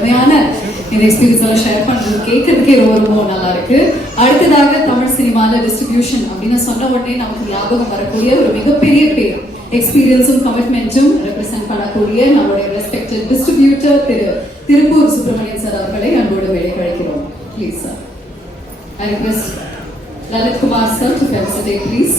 அருமையான இந்த எக்ஸ்பீரியன்ஸ் எல்லாம் ஷேர் பண்றது கேட்கறதுக்கே ரொம்ப ரொம்ப நல்லா இருக்கு. அடுத்ததாக தமிழ் சினிமால டிஸ்ட்ரிபியூஷன் அப்படின்னு சொன்ன உடனே நமக்கு ஞாபகம் வரக்கூடிய ஒரு மிகப்பெரிய பேர். எக்ஸ்பீரியன்ஸும் கமிட்மெண்ட்டும் ரெப்ரசென்ட் பண்ணக்கூடிய நம்மளுடைய respected distributor Thiru Tiruppur Subramanian sir அவர்களை அன்போடு வேலை கழிக்கிறோம் please sir I request Lalith Kumar sir to please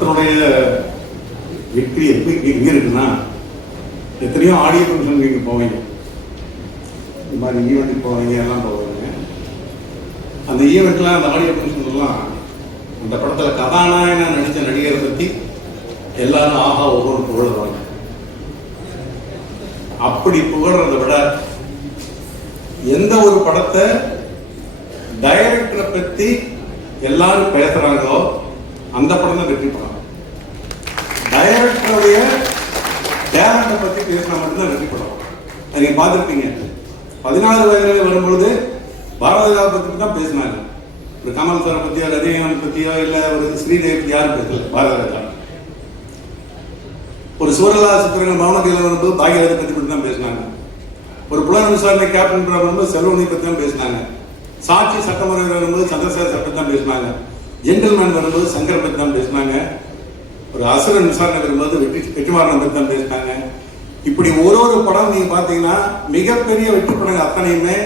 படத்தினுடைய வெற்றி எப்படி எங்க இருக்குன்னா எத்தனையோ ஆடியோ ஃபங்க்ஷன் நீங்க போவீங்க. இந்த மாதிரி ஈவெண்ட் போவீங்க எல்லாம் போவீங்க. அந்த ஈவெண்ட்லாம் அந்த ஆடியோ ஃபங்க்ஷன்லாம் அந்த படத்துல கதாநாயகன் நடித்த நடிகரை பத்தி எல்லாரும் ஆஹா ஒவ்வொரு புகழ்வாங்க அப்படி புகழ்றதை விட எந்த ஒரு படத்தை டைரக்டரை பத்தி எல்லாரும் பேசுறாங்களோ அந்த படம் தான் வெற்றி படம். டைரக்டருடைய டேலண்ட்டை பத்தி பேசினா மட்டும்தான் வெற்றி படம். அதை நீங்க பார்த்துருப்பீங்க. பதினாறு வயதுல வரும்பொழுது பாரதியா பத்தி தான் பேசினாங்க ஒரு கமல் சாரை பத்தியோ ரஜினிகாந்த் பத்தியோ இல்ல ஒரு ஸ்ரீதேவி பத்தி யாரும் பேசல. பாரதிராஜா. ஒரு சூரலா சுத்திரன் பவனகையில் வரும்போது பாகியராஜை பத்தி மட்டும் தான் பேசினாங்க. ஒரு புலன் விசாரணை கேப்டன் வரும்போது செல்வனை பத்தி தான் பேசினாங்க. சாட்சி சட்டமுறை வரும்போது சந்திரசேகர் சட்டம் தான் பேசினாங்க. ஜென்டில்மேன் வரும்போது சங்கர் பத்தி தான் பேசினாங்க ஒரு அசுரன் விசாரணை வரும்போது வெற்றி வெற்றிமாறன் தான் பேசினாங்க இப்படி ஒரு ஒரு படம் நீங்க பாத்தீங்கன்னா மிகப்பெரிய வெற்றி படங்கள் அத்தனையுமே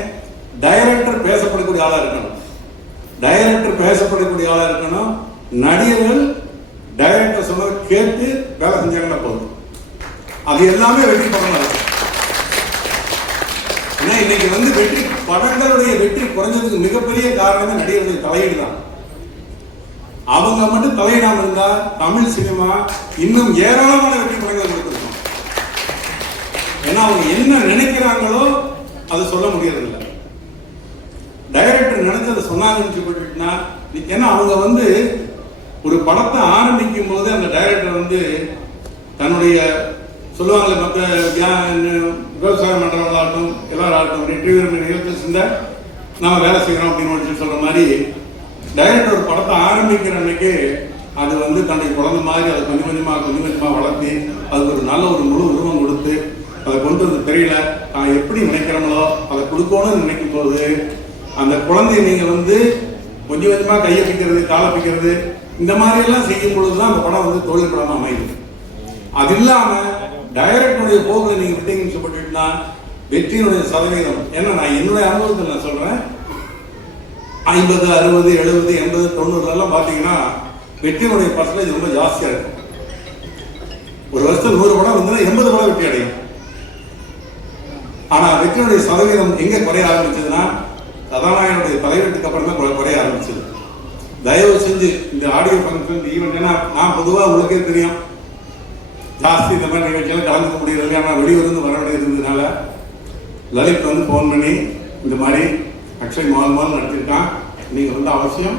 டைரக்டர் பேசப்படக்கூடிய ஆளா இருக்கணும். டைரக்டர் பேசப்படக்கூடிய ஆளா இருக்கணும். நடிகர்கள் டைரக்டர் சொன்னதை கேட்டு வேலை செஞ்சாங்கன்னா போதும். அது எல்லாமே வெற்றி படம் இருக்கும் ஏன்னா இன்னைக்கு வந்து வெற்றி படங்களுடைய வெற்றி குறைஞ்சதுக்கு மிகப்பெரிய காரணமே நடிகர்களுடைய தலையீடு தான் அவங்க மட்டும் தலையிடாம இருந்தா தமிழ் சினிமா இன்னும் ஏராளமான வெற்றி படங்கள் கொடுத்துருக்கோம். ஏன்னா அவங்க என்ன நினைக்கிறாங்களோ அதை சொல்ல முடியறதில்ல. டைரக்டர் நினைச்சதை சொன்னாங்கன்னு சொல்லிட்டுனா ஏன்னா அவங்க வந்து ஒரு படத்தை ஆரம்பிக்கும் போது அந்த டைரக்டர் வந்து தன்னுடைய சொல்லுவாங்களே மற்ற விவசாயம் பண்றவங்களாகட்டும் எல்லாரும் ஆகட்டும் ரிட்ரீவர் நிகழ்ச்சி இருந்தால் நாம வேலை செய்கிறோம் அப்படின்னு சொல்லி சொல்ற மாதிரி டைரக்டர் ஒரு படத்தை ஆரம்பிக்கிற அன்னைக்கு அது வந்து தன்னுடைய குழந்தை மாதிரி அதை கொஞ்சம் கொஞ்சமாக கொஞ்சம் கொஞ்சமாக வளர்த்தி அதுக்கு ஒரு நல்ல ஒரு முழு உருவம் கொடுத்து அதை கொண்டு வந்து தெரியல. நான் எப்படி நினைக்கிறோங்களோ அதை கொடுக்கணும்னு நினைக்கும் போது அந்த குழந்தைய நீங்கள் வந்து கொஞ்சம் கொஞ்சமா கையை பிக்கிறது காலை பிக்கிறது இந்த மாதிரி எல்லாம் பொழுது தான் அந்த படம் வந்து தொழில் படமாக அமையுது. அது இல்லாம டைரக்டருடைய போக்கில் நீங்கள் விட்டீங்கன்னு சொல்லிட்டுனா வெற்றியினுடைய சதவீதம். ஏன்னா நான் என்னுடைய அனுபவத்தில் நான் சொல்றேன் ஐம்பது அறுபது எழுபது எண்பது தொண்ணூறுல பார்த்தீங்கன்னா வெற்றியினுடைய பர்சன்டேஜ் ரொம்ப ஜாஸ்தியாக இருக்கும் ஒரு வருஷத்துல நூறு படம் வந்து எண்பது படம் வெற்றி அடையும். ஆனா வெற்றியினுடைய சதவீதம் எங்க குறைய ஆரம்பிச்சதுன்னா கதாநாயகனுடைய தலைவீட்டுக்கு அப்புறம் தான் குறைய ஆரம்பிச்சது. தயவு செஞ்சு இந்த ஆடியோ ஃபங்க்ஷன் ஈவெண்ட் ஏன்னா நான் பொதுவா உங்களுக்கே தெரியும். ஜாஸ்தி இந்த மாதிரி நிகழ்ச்சியெல்லாம் கலந்துக்க முடியல ஆனால் வெளியூர்ந்து வர வேண்டியது இருந்ததுனால லலித் வந்து ஃபோன் பண்ணி இந்த மாதிரி அக்ஷய் மால் மால் நடத்திருக்கான் நீங்கள் வந்து அவசியம்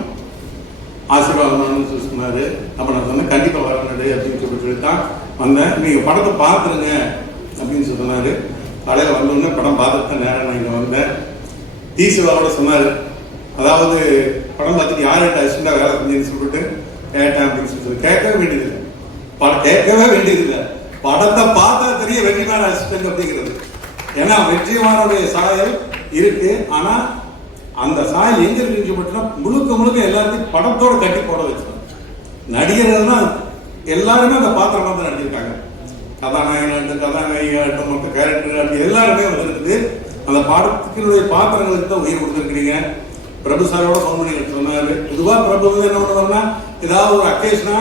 ஆசீர்வாதமானு சொல்லி சொன்னாரு. அப்போ நான் சொன்னேன் கண்டிப்பாக வரணுடு அப்படின்னு சொல்லி சொல்லித்தான் வந்தேன். நீங்கள் படத்தை பார்த்துருங்க அப்படின்னு சொல்லி சொன்னாரு. காலையில் வந்தோடனே படம் பார்த்துட்டு நேரம் நான் இங்கே வந்தேன். தீசிவாவோட சொன்னார் அதாவது படம் பார்த்துட்டு யார்கிட்ட அசிஸ்டண்டாக வேலை செஞ்சுன்னு சொல்லிட்டு கேட்டேன் அப்படின்னு சொல்லி கேட்கவே வேண்டியதில்லை படம் கேட்கவே வேண்டியதில்லை படத்தை பார்த்தா தெரிய வெற்றிமான அசிஸ்டன்ட் அப்படிங்கிறது. ஏன்னா வெற்றிமானுடைய சாயல் இருக்கு. ஆனால் அந்த சாயல் எங்க இருக்குன்னு முழுக்க முழுக்க எல்லாத்தையும் படத்தோட கட்டி போட வச்சிருக்காங்க நடிகர்கள் எல்லாருமே அந்த பாத்திரம் வந்து நடிச்சிருக்காங்க. கதாநாயகன் கதாநாயகன் மற்ற கேரக்டர் அப்படி எல்லாருமே வந்துருக்குது. அந்த படத்தினுடைய பாத்திரங்களுக்கு தான் உயிர் கொடுத்துருக்கீங்க பிரபு சாரோட ஃபோன் பண்ணி சொன்னாரு. பொதுவாக பிரபு வந்து என்ன பண்ணுவாருன்னா ஏதாவது ஒரு அக்கேஷனா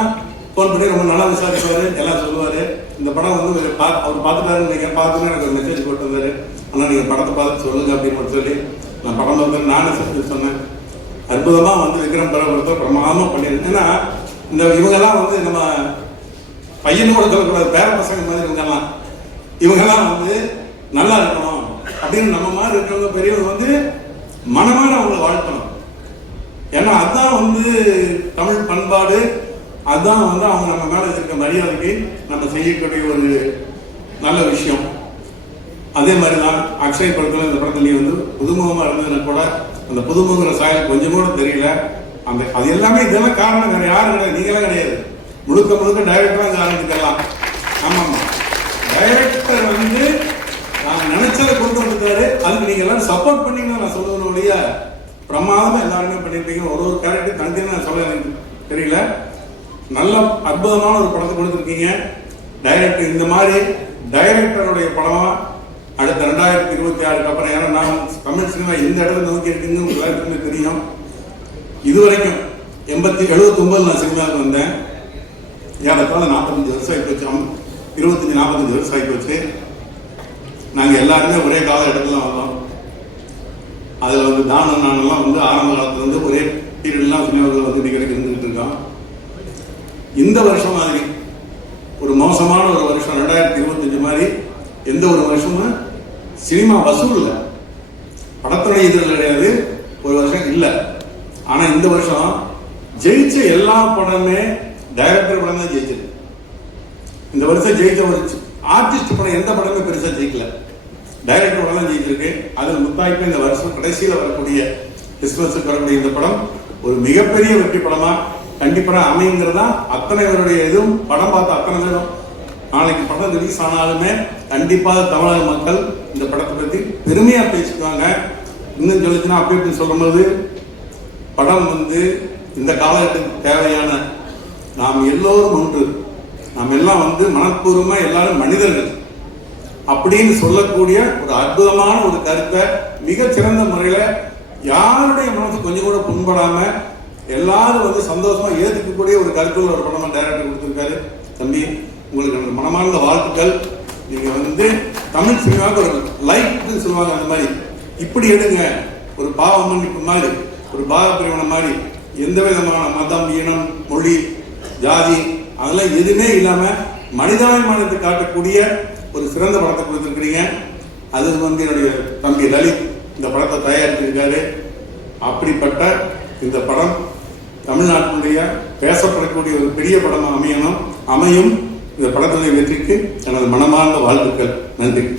ஃபோன் பண்ணி ரொம்ப நல்லா விசாரிப்பாரு எல்லாம் சொல்லுவாரு. இந்த படம் வந்து கொஞ்சம் பா- அவர் பார்த்துட்டாருன்னு நீங்கள் பார்த்துன்னு எனக்கு ஒரு மெசேஜ் போட்டு ஆனால் நீங்கள் படத்தை பார்த்து சொல்லுங்க அப்படின்னு மட்டும் சொல்லி நான் படம் வந்து நானே சொல்லி சொன்னேன். அற்புதமாக வந்து விக்ரம் பரவத்தை பிரமாதமாக பண்ணியிருந்தேன். ஏன்னா இந்த இவங்கெல்லாம் வந்து நம்ம பையனு கூட சொல்லக்கூடாது பேர பசங்க மாதிரி இவங்கெல்லாம் இவங்கெல்லாம் வந்து நல்லா இருக்கணும் அப்படின்னு நம்ம மாதிரி இருக்கிறவங்க பெரியவங்க வந்து மனமான அவங்களை வாழ்த்தணும். ஏன்னா அதுதான் வந்து தமிழ் பண்பாடு. அதுதான் வந்து அவங்க நம்ம மேலே இருக்க மரியாதைக்கு நம்ம செய்யக்கூடிய ஒரு நல்ல விஷயம். அதே மாதிரி தான் அக்ஷய் படத்தில் இந்த படத்துலேயே வந்து புதுமுகமாக இருந்ததுன்னா கூட அந்த புதுமுகங்கிற சாயல் கொஞ்சம் கூட தெரியல. அந்த அது எல்லாமே இதெல்லாம் காரணம் கிடையாது யாரும் கிடையாது. நீங்களாம் கிடையாது. முழுக்க முழுக்க டைரக்டராக காரணத்துக்கெல்லாம் ஆமா ஆமாம் டைரக்டர் வந்து நான் நினைச்சதை கொண்டு வந்துட்டாரு. அதுக்கு நீங்கள் எல்லாரும் சப்போர்ட் பண்ணீங்கன்னா நான் சொல்லுவேன் ஒழிய பிரமாதமாக எல்லாருமே பண்ணியிருப்பீங்க ஒரு ஒரு கேரக்டர் தனித்தனி நான் சொல்ல எனக்கு தெரியல. நல்ல அற்புதமான ஒரு படத்தை கொடுத்துருக்கீங்க. டைரக்டர் இந்த மாதிரி டைரக்டருடைய படமாக அடுத்த ரெண்டாயிரத்தி இருபத்தி ஆறுக்கு அப்புறம் ஏன்னா நான் தமிழ் சினிமா எந்த இடத்துல நோக்கி இருக்குன்னு எல்லாருக்குமே தெரியும். இதுவரைக்கும் எண்பத்தி எழுபத்தி ஒன்பது நான் சினிமாவுக்கு வந்தேன். ஏறத்தாழ நாற்பத்தஞ்சு வருஷம் ஆகி வச்சோம் இருபத்தஞ்சி இருபத்தஞ்சு நாற்பத்தஞ்சு வருஷம் ஆகி வச்சு நாங்கள் எல்லாருமே ஒரே கால இடத்துல வந்தோம். அதில் வந்து தானம் நானெல்லாம் வந்து ஆரம்ப காலத்துலேருந்து ஒரே பீரியட்லாம் சினிமாவில் வந்து நிகழ்ச்சி இருந்துகிட்டு இருக்கோம். இந்த வருஷம் மாதிரி ஒரு மோசமான ஒரு வருஷம் ரெண்டாயிரத்தி இருபத்தஞ்சு மாதிரி எந்த ஒரு வருஷமும் சினிமா வசூல் இல்லை. படத்துடைய இதில் கிடையாது ஒரு வருஷம் இல்லை. ஆனால் இந்த வருஷம் ஜெயிச்ச எல்லா படமே டைரக்டர் படம் தான் ஜெயிச்சது. இந்த வருஷம் ஜெயிச்ச ஒரு ஆர்டிஸ்ட் படம் எந்த படமே பெருசாக ஜெயிக்கல. டைரக்டர் படம் தான் ஜெயிச்சிருக்கு. அது முத்தாய்ப்பு இந்த வருஷம் கடைசியில் வரக்கூடிய கிறிஸ்துமஸுக்கு வரக்கூடிய இந்த படம் ஒரு மிகப்பெரிய வெற்றி படமா. கண்டிப்பாக அமைங்கிறதா அத்தனை பேருடைய இதுவும் படம் பார்த்த அத்தனை பேரும். நாளைக்கு படம் ரிலீஸ் ஆனாலுமே கண்டிப்பாக தமிழக மக்கள் இந்த படத்தை பற்றி பெருமையாக பேசிக்குவாங்க. இன்னும் சொல்லிச்சுன்னா அப்படி இப்படி சொல்லும்போது படம் வந்து இந்த காலகட்டத்துக்கு தேவையான நாம் எல்லோரும் ஒன்று. நாம் எல்லாம் வந்து மனப்பூர்வமாக எல்லாரும் மனிதர்கள். அப்படின்னு சொல்லக்கூடிய ஒரு அற்புதமான ஒரு கருத்தை மிகச்சிறந்த சிறந்த யாருடைய மனசு கொஞ்சம் கூட புண்படாமல் எல்லாரும் வந்து சந்தோஷமாக ஏற்றுக்கக்கூடிய ஒரு கருத்துள்ள ஒரு படமாக டைரக்டர் கொடுத்துருக்காரு. தம்பி உங்களுக்கு எனது மனமார்ந்த வாழ்த்துக்கள். நீங்கள் வந்து தமிழ் சினிமாவுக்கு ஒரு லைஃப்னு சொல்லுவாங்க அந்த மாதிரி. இப்படி எடுங்க. ஒரு பாவ மன்னிப்பு மாதிரி ஒரு பாவ பிரிவினை மாதிரி எந்த விதமான மதம் இனம் மொழி ஜாதி அதெல்லாம் எதுவுமே இல்லாமல் மனிதாபிமானத்தை காட்டக்கூடிய ஒரு சிறந்த படத்தை கொடுத்துருக்குறீங்க. அது வந்து என்னுடைய தம்பி லலித் இந்த படத்தை தயாரித்திருக்காரு அப்படிப்பட்ட இந்த படம் தமிழ்நாட்டினுடைய பேசப்படக்கூடிய ஒரு பெரிய படமாக அமையணும் அமையும். இந்த படத்துடைய வெற்றிக்கு எனது மனமார்ந்த வாழ்த்துக்கள். நன்றி.